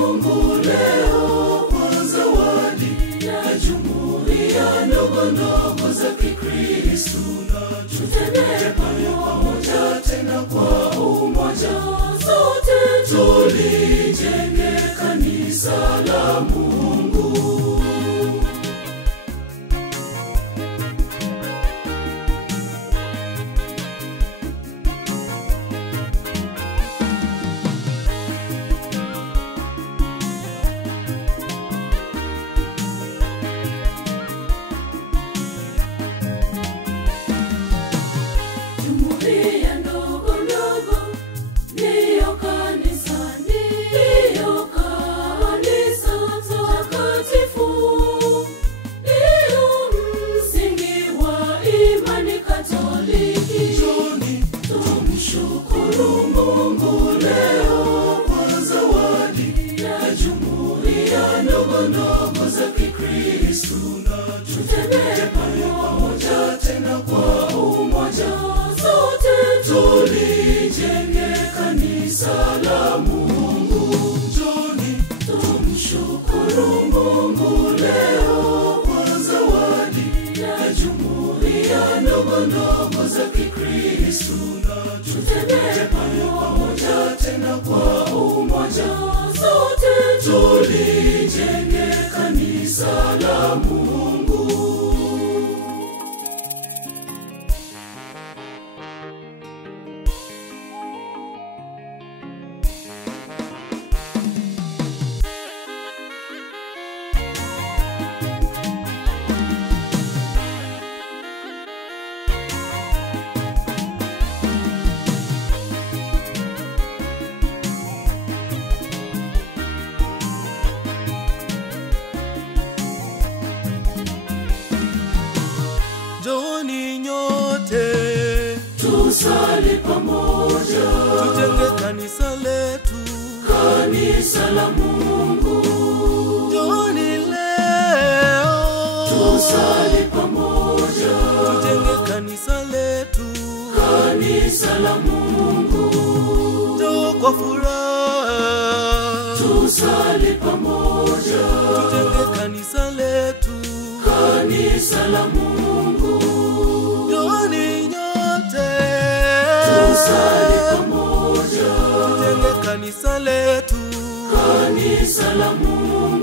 Mungu leo kwa zawadi ya jumuiya ndogo za Kikristo, na tutembee pamoja tena kwa umoja, sote tulijenge kanisa la Mungu. Jumuiya ndogo ndiyo kanisa takatifu, ndiyo msingi wa imani Katoliki. Njoni tumshukuru Mungu leo kwa zawadi ya jumuiya ndogo za Kikristo, na tutembee pamoja tena kwa umoja, sote tulijenge kanisa la Mungu. Njoni tumshukuru Mungu leo kwa zawadi ya jumuiya ndogo za Kikristo, na tutembee pamoja tena kwa umoja, sote tulijenge kanisa la Mungu. Njoni nyote tusali pamoja, tujenge kanisa letu, kanisa la Mungu. Njoni leo tusali pamoja, tujenge kanisa letu, kanisa la Mungu. njoo kwa furaha tusali pamoja, tujenge kanisa letu, kanisa la Mungu. Njoni nyote tusali pamoja, tujenge kanisa letu, kanisa la Mungu.